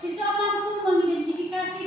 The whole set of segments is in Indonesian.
Siswa mampu mengidentifikasi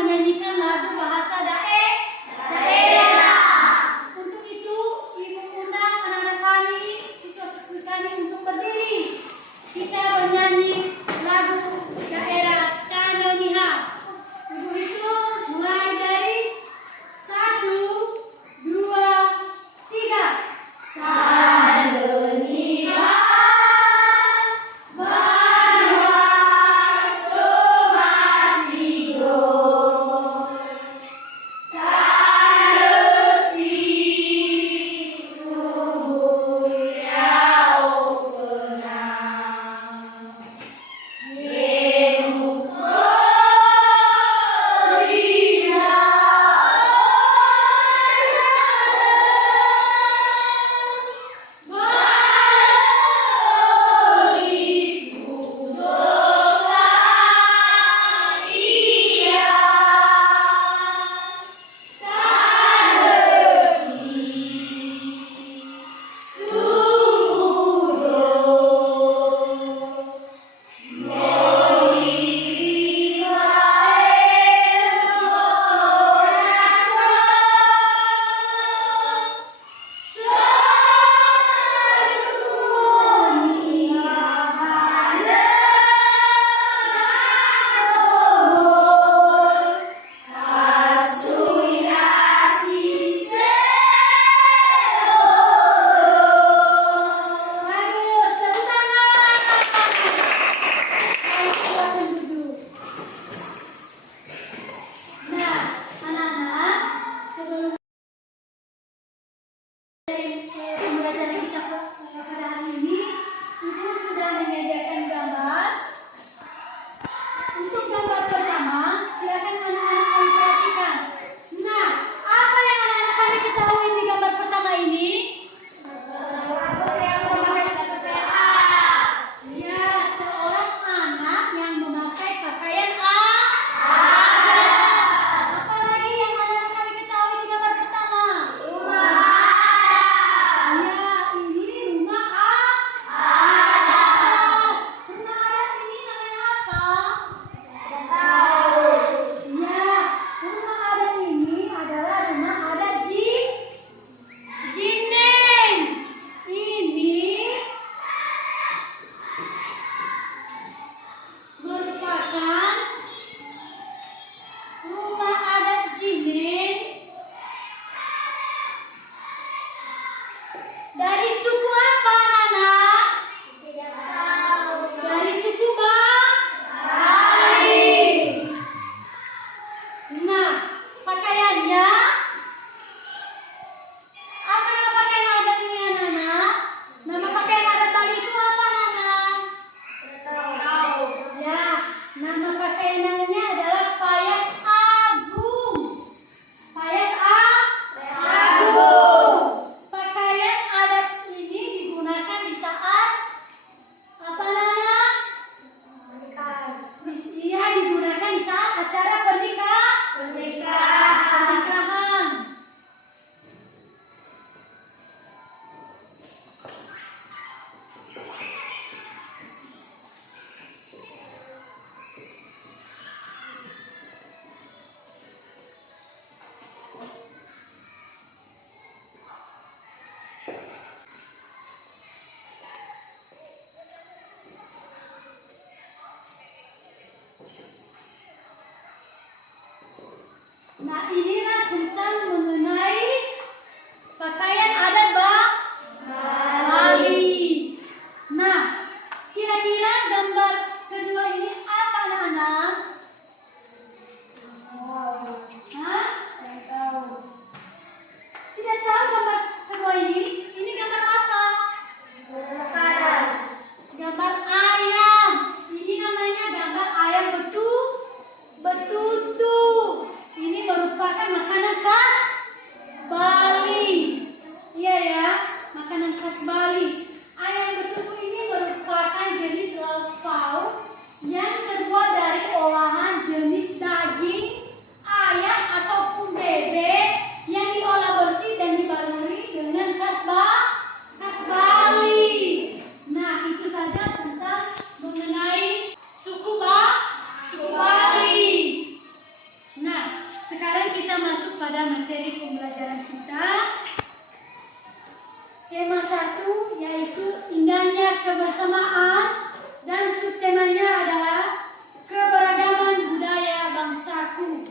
menyanyikan lagu bahasa daerah. Untuk itu, Ibu undang anak-anak kami, siswa-siswi kami untuk berdiri. Kita bernyanyi lagu daerah Tanoniha. Ibu hitung mulai dari 1, 2, 3. Tanoniha. Pembelajaran kita pada hari ini, Ibu sudah menyediakan gambar. Untuk gambar pertama, silakan anak-anak kami perhatikan. Nah, apa yang anak-anak kami ketahui di gambar pertama ini? Ya, seorang anak yang memakai pakaian Apa lagi yang anak-anak kami ketahui di gambar pertama? Ya, ini rumah adat. Rumah adat ini namanya apa? Ya, rumah adat ini adalah rumah adat Jineng. Ini merupakan rumah adat Jineng dari suku apa, anak? Dari suku Bali. Nah, pakaiannya apa nama pakaian adat ini, anak-anak? Nama pakaian adat Bali itu apa, anak? Ya, nama pakaiannya adalah Payas Agung. Payas Agung. Pakaian adat ini digunakan di saat apa, Nana? Iya, digunakan di saat acara pernikahan. Nah, inilah tentang mengenai pakaian adat Bali. Nah, kira-kira gambar kedua ini apa, anak-anak? Hah? Tidak tahu gambar kedua ini? Ini gambar apa? Gambar ayam. Ini namanya gambar ayam betutu. Ini merupakan makanan khas Bali. Iya ya. sekarang kita masuk pada materi pembelajaran kita. Tema 1 yaitu indahnya kebersamaan dan subtemanya adalah keberagaman budaya bangsaku.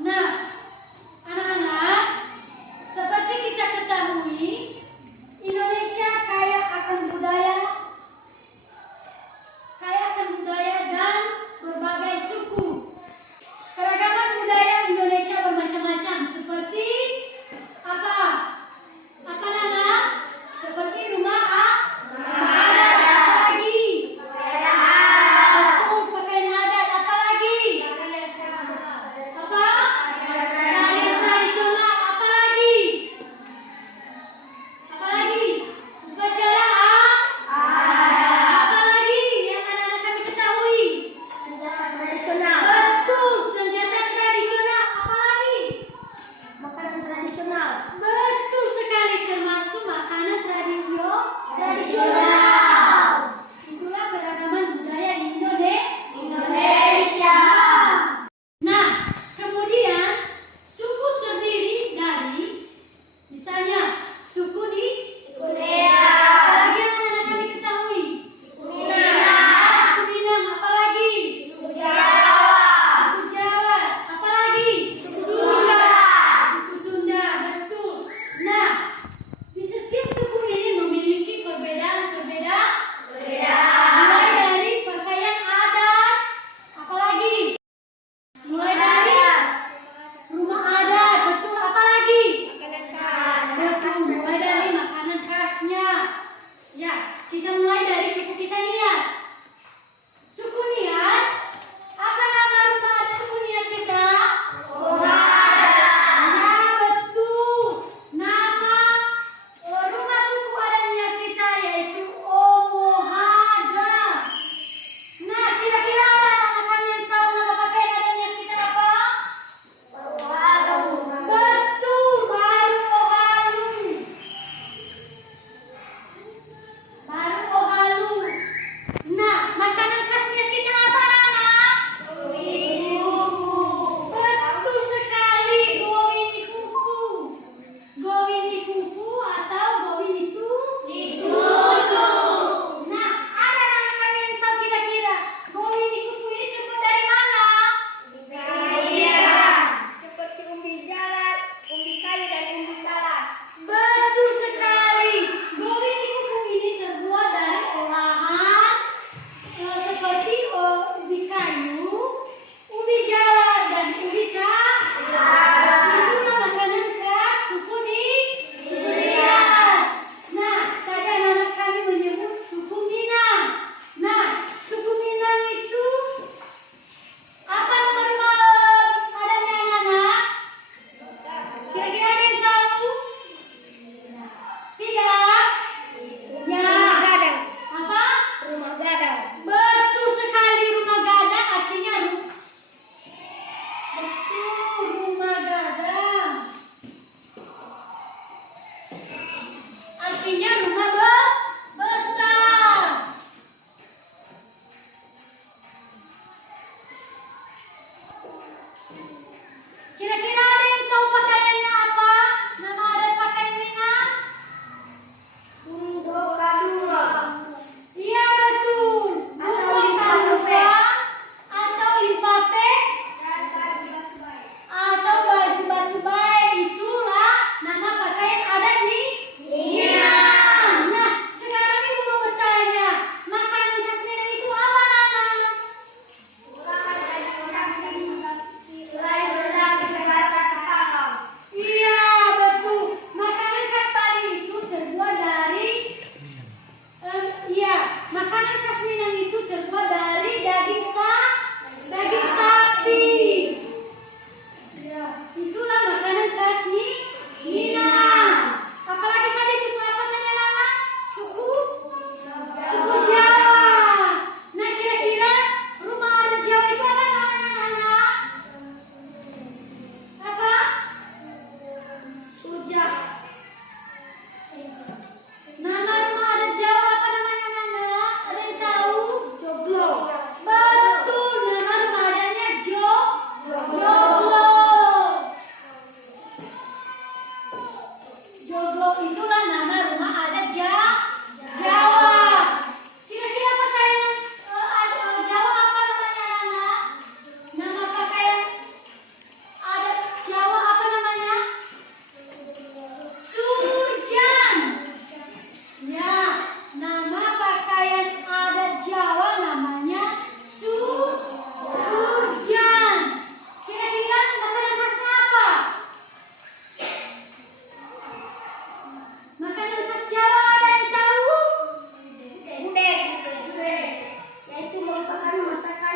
Nah, anak-anak, seperti kita ketahui, Indonesia kaya akan budaya dan berbagai suku. Keragaman budaya Indonesia bermacam-macam, seperti apa? Apa Nana? Seperti rumah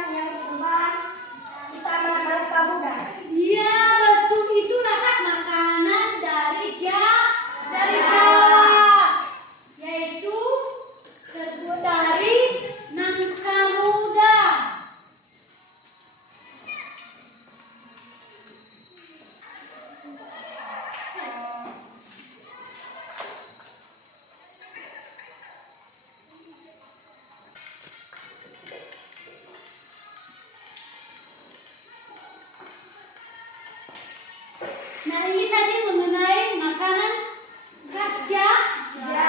yang berbahan utama nangka muda. Iya, betul, itulah khas makanan dari Jawa, yaitu terbuat dari nangka muda. Nah, ini tadi mengenai makanan khas Jawa.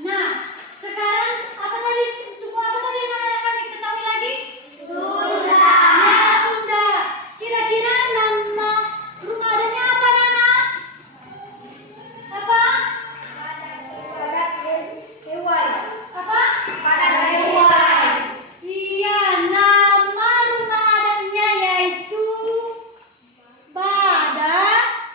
Nah, sekarang apa tadi? Suku apa tadi yang akan kami ketahui lagi? Sunda. Ya, Sunda. Kira-kira nama rumah adatnya apa, Nana? Apa? Padat Hewai. Apa? Padat Hewai. Iya, nama rumah adatnya yaitu Badak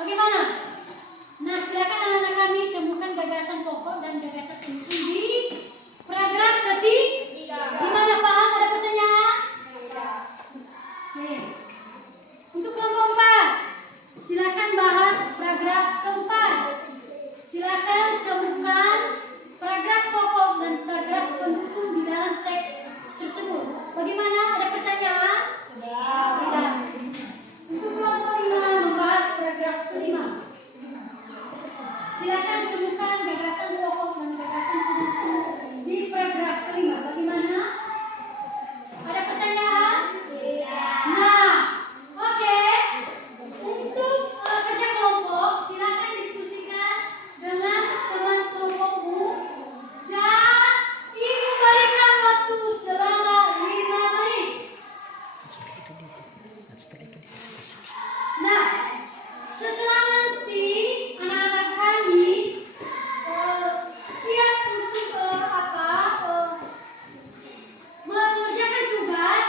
Bagaimana? Nah, silakan anak-anak kami temukan gagasan pokok dan gagasan pendukung di paragraf ketiga. Gimana, paham? Ada pertanyaan? Oke. Untuk kelompok 4, silakan bahas paragraf keempat. Silakan temukan paragraf pokok dan paragraf pendukung di dalam teks tersebut. Bagaimana? Ada pertanyaan? Tidak. Untuk kelompok 5 membahas paragraf kelima. Silakan temukan gagasan pokok dan gagasan pendukung di paragraf kelima. Bagaimana? Ada pertanyaan? Nah, oke. Untuk kerja kelompok, silakan diskusikan dengan teman kelompokmu dan ibu berikan waktu selama 5 menit. Nah, setelah nanti anak-anak kami siap untuk mengerjakan tugas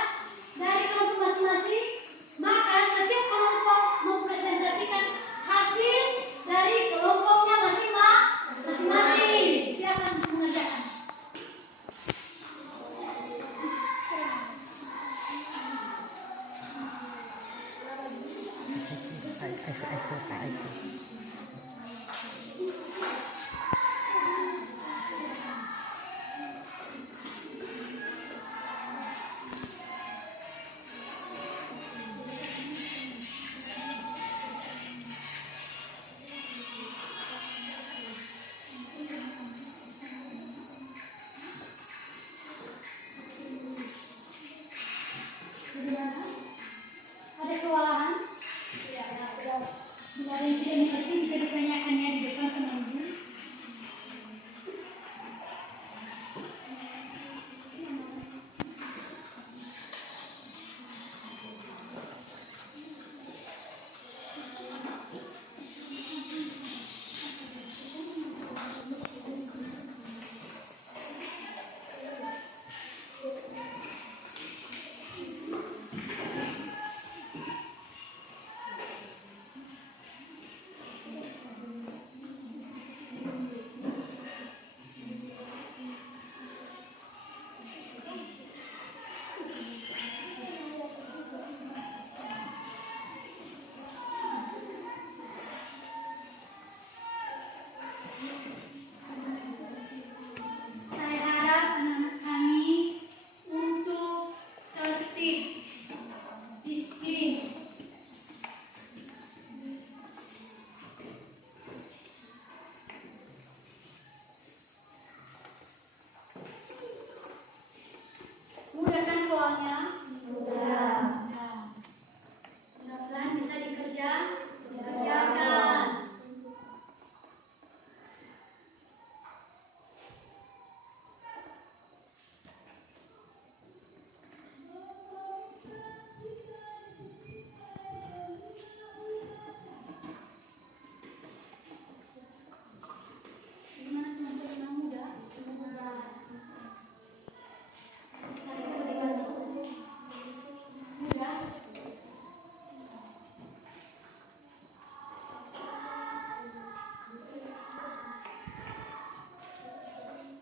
dari kelompok masing-masing, maka setiap kelompok mempresentasikan hasil dari kelompoknya masing-masing. Silakan mengerjakan. Bagaimana? Ada kewalahan? Bila ada yang tidak mengerti bisa ditanyakannya di depan sama ibu. Saya harap anak-anak kami untuk tertib, disiplin. Mudah kan soalnya? Mudah. Mudah-mudahan bisa dikerjakan. Gimana teman-teman yang muda? Saya bagaimana? Mudah?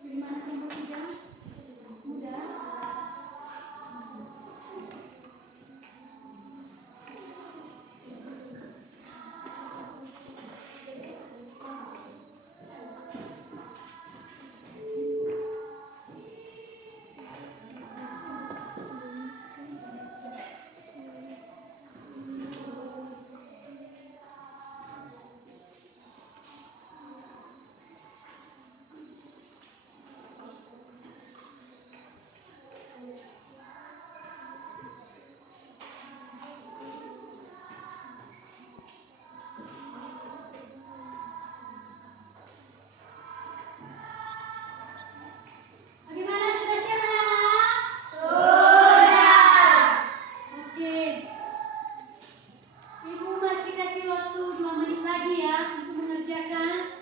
Gimana kelompok 3? Mudah? Bagaimana, sudah siap anak-anak? Oke. Ibu masih kasih waktu 2 menit lagi ya untuk mengerjakan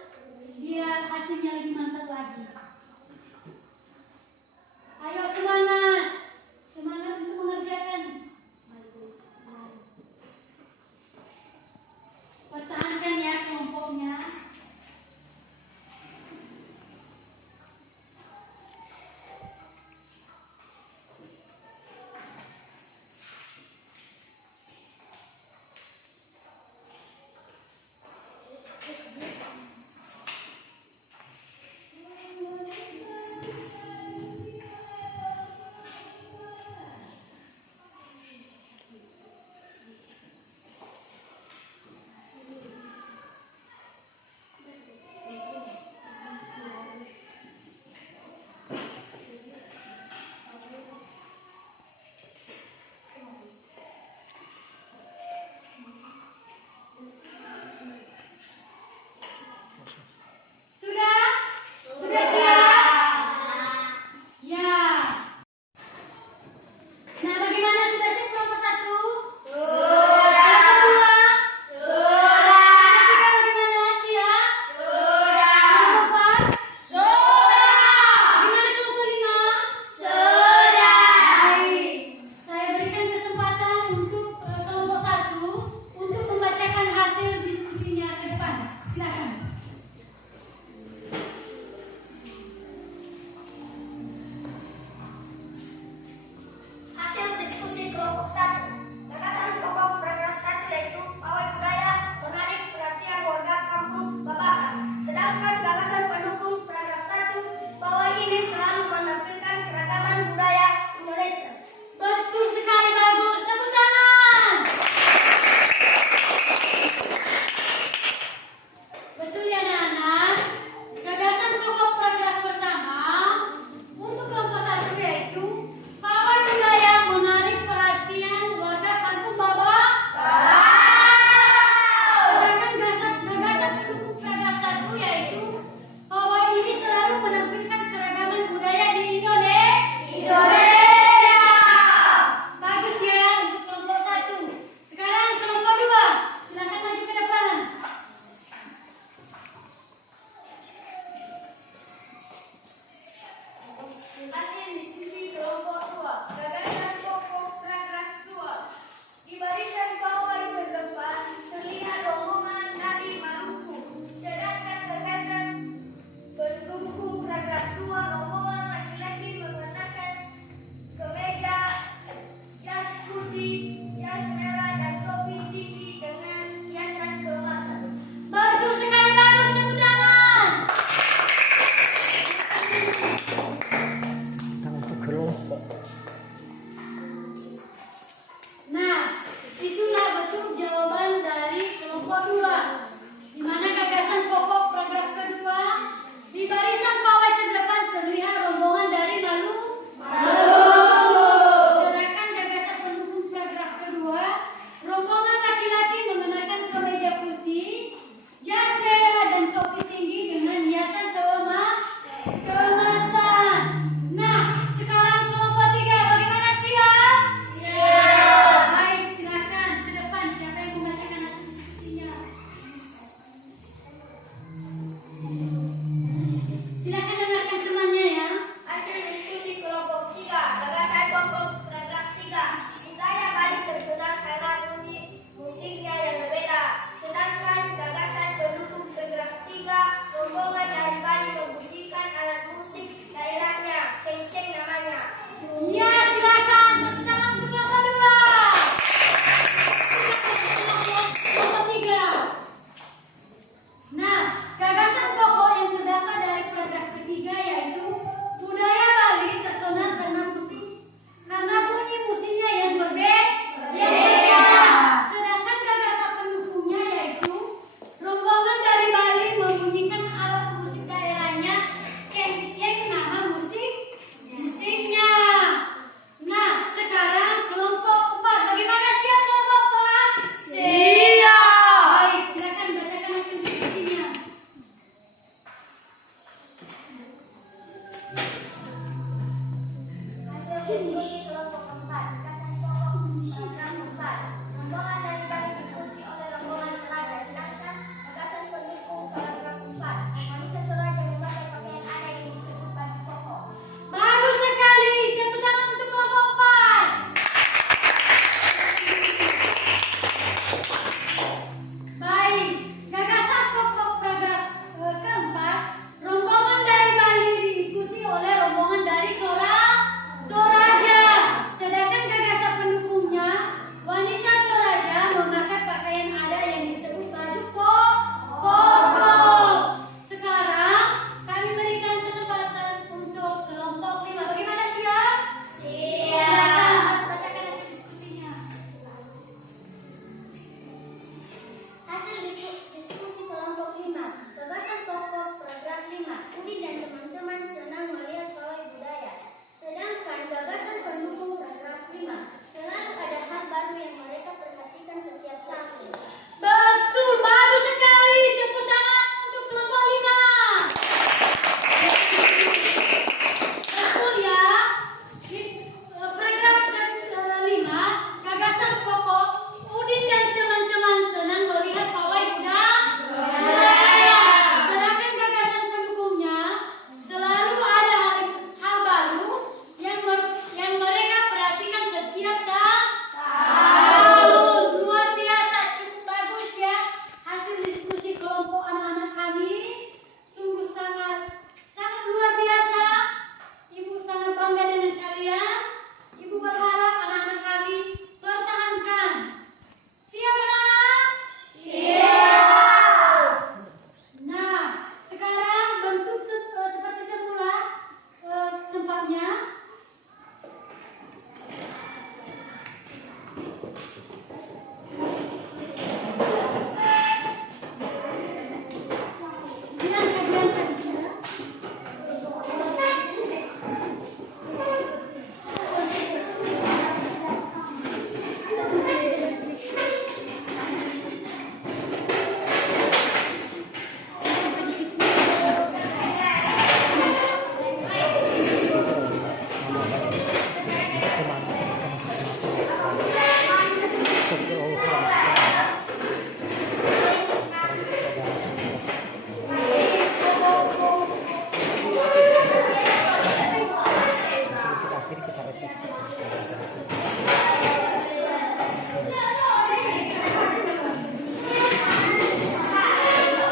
biar hasilnya lebih mantap lagi. Ayo semangat. Semangat untuk mengerjakan. Pertahankan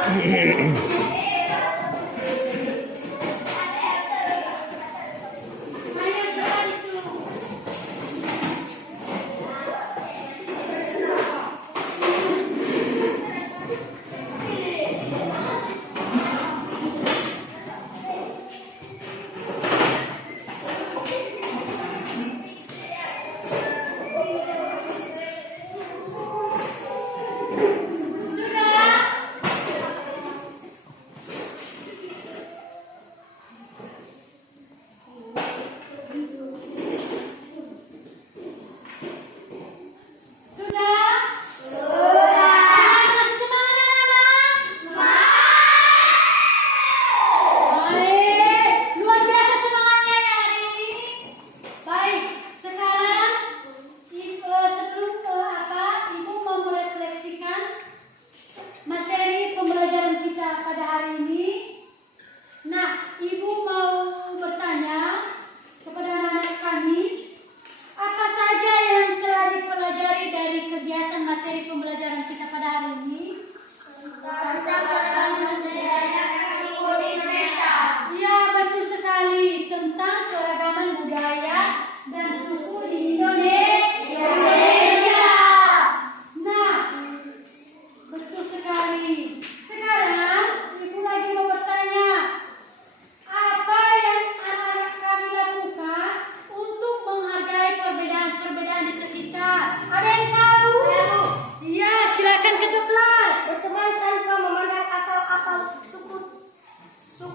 Ayo jalan itu. Sudah. Sudah? Masih semangat anak-anak? Baik, luar biasa semangatnya ya hari ini. Baik, sekarang sebelum Ibu mau merefleksikan materi pembelajaran kita pada hari ini. Nah, Ibu mau bertanya kepada anak-anak kami, apa saja yang telah dipelajari dari kegiatan materi pembelajaran kita pada hari ini? Ya, betul sekali, tentang keragaman budaya dan suku di Indonesia. Nah, betul sekali. Sekarang Ibu lagi mau bertanya, apa yang anak-anak kami lakukan untuk menghargai perbedaan-perbedaan di sekitar? Ada yang tahu? Iya, silakan ketua kelas. Berteman tanpa memandang asal suku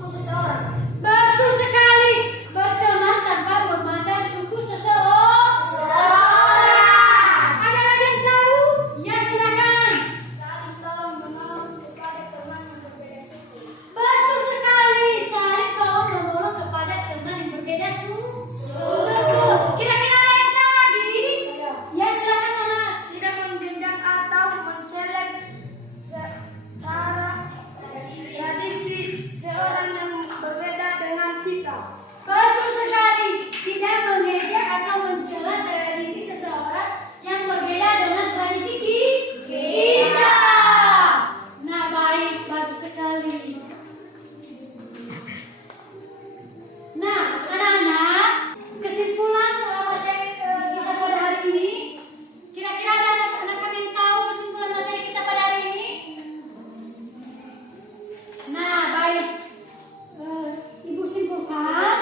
seseorang. Betul sekali. Berteman tanpa memandang suku seseorang. Ada lagi yang tahu? Ya, silakan. Saling tolong menolong kepada teman yang berbeda suku. Betul sekali. Saling tolong menolong kepada teman yang berbeda suku. Kira-kira ada yang tahu lagi? Ya, silakan anak. Tidak menjenjang atau menceleng tradisi seorang yang berbeda dengan kita. Betul sekali. Tidak mengejek atau mencela tradisi seseorang yang berbeda dengan tradisi kita. Nah, baik, bagus sekali. Nah, anak-anak, kesimpulan materi kita pada hari ini. Kira-kira ada anak-anak kami yang tahu kesimpulan materi kita pada hari ini? Nah, baik. Ibu simpulkan.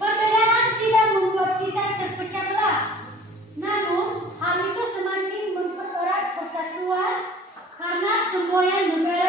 Perbedaan tidak membuat kita terpecah belah. Namun, hal itu semakin mempererat persatuan karena semua yang berbeda